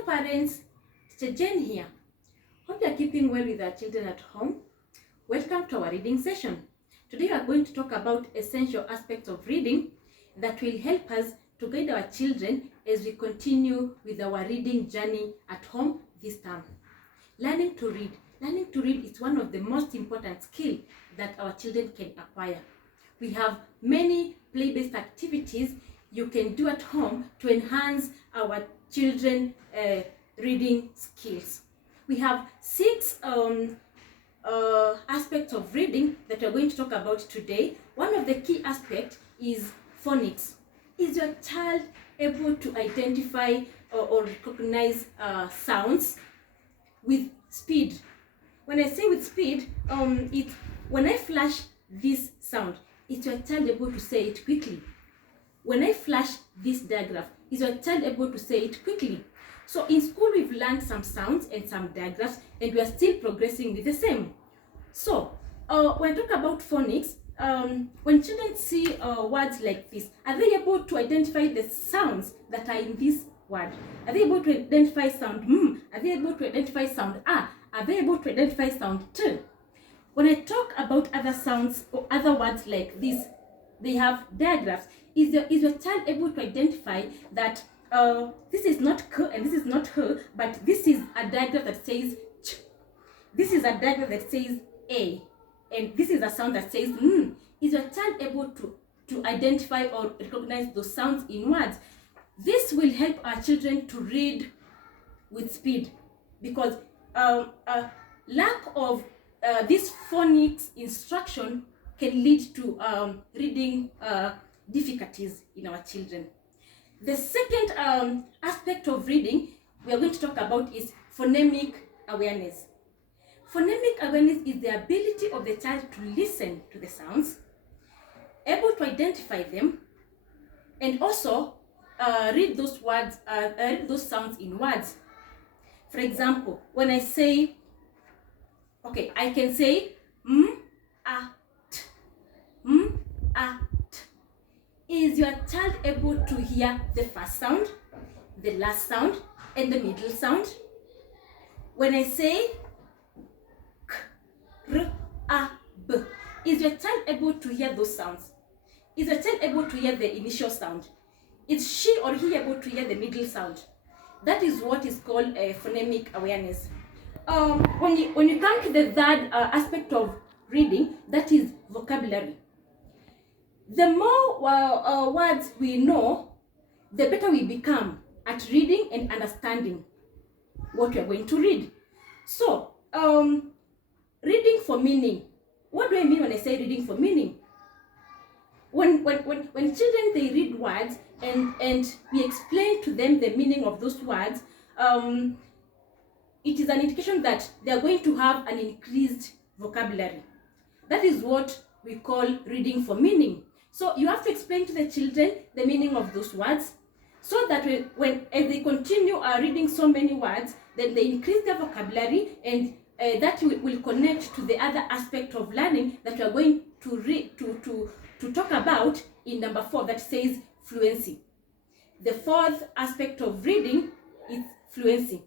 Hello parents, Teacher Jane here. Hope you are keeping well with our children at home. Welcome to our reading session. Today we are going to talk about essential aspects of reading that will help us to guide our children as we continue with our reading journey at home this term. Learning to read. Learning to read is one of the most important skills that our children can acquire. We have many play-based activities you can do at home to enhance our children reading skills. We have 6 aspects of reading that we're going to talk about today. One of the key aspects is phonics. Is your child able to identify or recognize sounds with speed? When I say with speed, it's when I flash this sound, is your child able to say it quickly? When I flash this diagram, is your child able to say it quickly? So in school, we've learned some sounds and some diagrams, and we are still progressing with the same. So when I talk about phonics, when children see words like this, are they able to identify the sounds that are in this word? Are they able to identify sound m? Are they able to identify sound a? Are they able to identify sound t? When I talk about other sounds or other words like this, they have diagrams. Is your child able to identify that this is not k and this is not h, but this is a diagram that says ch. This is a diagram that says a, and this is a sound that says m. Is your child able to identify or recognize those sounds in words? This will help our children to read with speed, because lack of this phonics instruction can lead to reading difficulties in our children. The second aspect of reading we are going to talk about is phonemic awareness. Phonemic awareness is the ability of the child to listen to the sounds, able to identify them, and also read those words, read those sounds in words. For example, when I say, okay, I can say m, a, t, m, a, t. Is your child able to hear the first sound, the last sound, and the middle sound? When I say k, r, a, b, is your child able to hear those sounds? Is your child able to hear the initial sound? Is she or he able to hear the middle sound? That is what is called phonemic awareness. When you come to the third aspect of reading, that is vocabulary. The more words we know, the better we become at reading and understanding what we are going to read. So, reading for meaning. What do I mean when I say reading for meaning? When children, they read words and we explain to them the meaning of those words, it is an indication that they are going to have an increased vocabulary. That is what we call reading for meaning. So you have to explain to the children the meaning of those words, so that as they continue reading so many words, then they increase their vocabulary, and that will connect to the other aspect of learning that we are going to talk about in number 4, that says fluency. The fourth aspect of reading is fluency.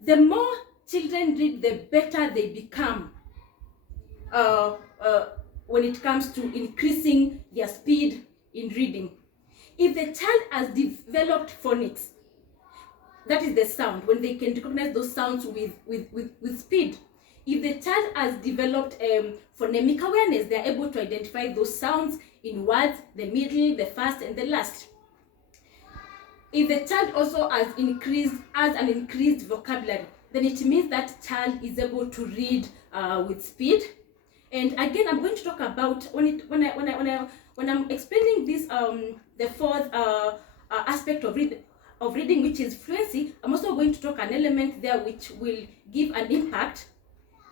The more children read, the better they become when it comes to increasing their speed in reading. If the child has developed phonics, that is the sound, when they can recognize those sounds with speed. If the child has developed phonemic awareness, they are able to identify those sounds in words, the middle, the first, and the last. If the child also has an increased vocabulary, then it means that child is able to read with speed. And again, I'm going to talk about when I'm explaining this the fourth aspect of reading, which is fluency. I'm also going to talk an element there which will give an impact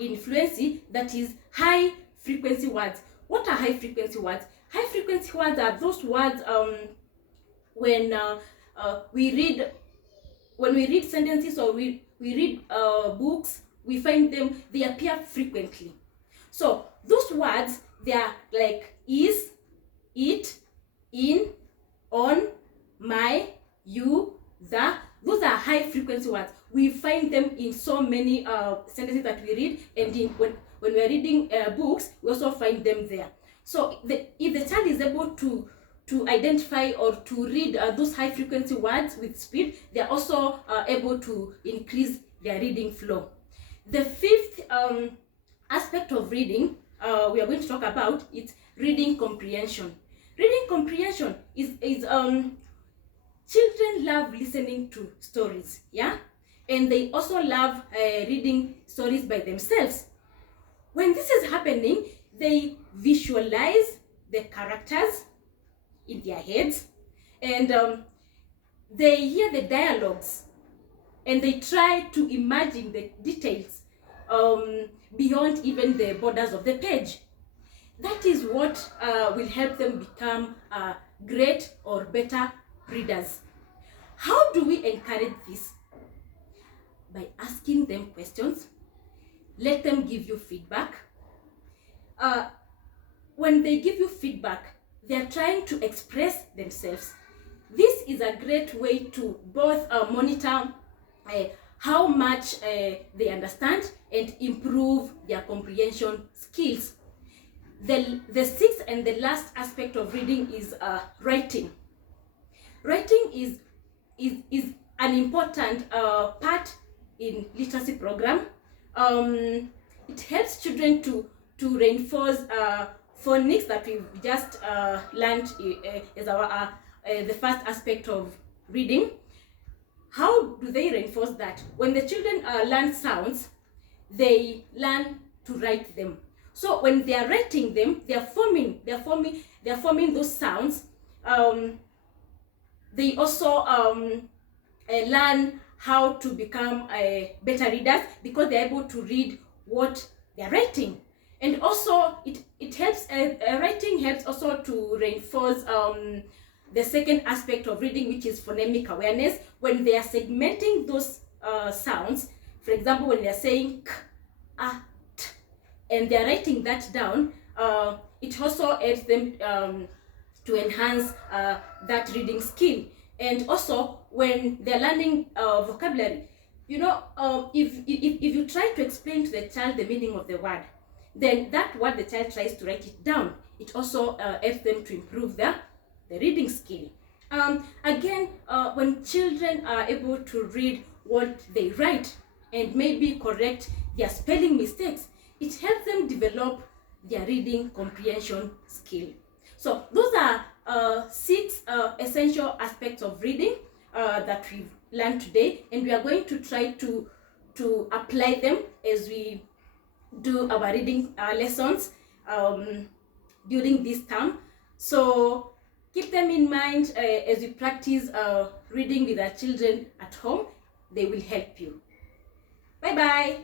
in fluency, that is high frequency words. What are high frequency words? High frequency words are those words when we read sentences, or we read books, we find them, they appear frequently. So those words, they are like is, it, in, on, my, you, the, Those are high frequency words. We find them in so many sentences that we read, and when we are reading books, we also find them there. So if the child is able to identify or to read those high frequency words with speed, they are also able to increase their reading flow. The fifth aspect of reading we are going to talk about is reading comprehension. Reading comprehension is children love listening to stories, yeah, and they also love reading stories by themselves. When this is happening, they visualize the characters in their heads, and they hear the dialogues, and they try to imagine the details beyond even the borders of the page. That is what will help them become great or better readers. How do we encourage this? By asking them questions. Let them give you feedback. When they give you feedback, they are trying to express themselves. This is a great way to both monitor how much they understand and improve their comprehension skills. The sixth and the last aspect of reading is writing. Writing is an important part in literacy program. It helps children to reinforce phonics that we've just learned as our the first aspect of reading. How do they reinforce that? When the children learn sounds, they learn to write them. So when they are writing them, they are forming those sounds. They also learn how to become better readers because they're able to read what they're writing. And also it helps, writing helps also to reinforce the second aspect of reading, which is phonemic awareness. When they are segmenting those sounds, for example, when they're saying k, a, t, and they're writing that down, it also helps them to enhance that reading skill. And also when they're learning vocabulary, you know, if you try to explain to the child the meaning of the word, then that word the child tries to write it down, it also helps them to improve the reading skill. Again, when children are able to read what they write and maybe correct their spelling mistakes, it helps them develop their reading comprehension skill. So those are 6 essential aspects of reading that we've learned today, and we are going to try to apply them as we do our reading lessons during this term. So keep them in mind as you practice reading with our children at home. They will help you. Bye bye.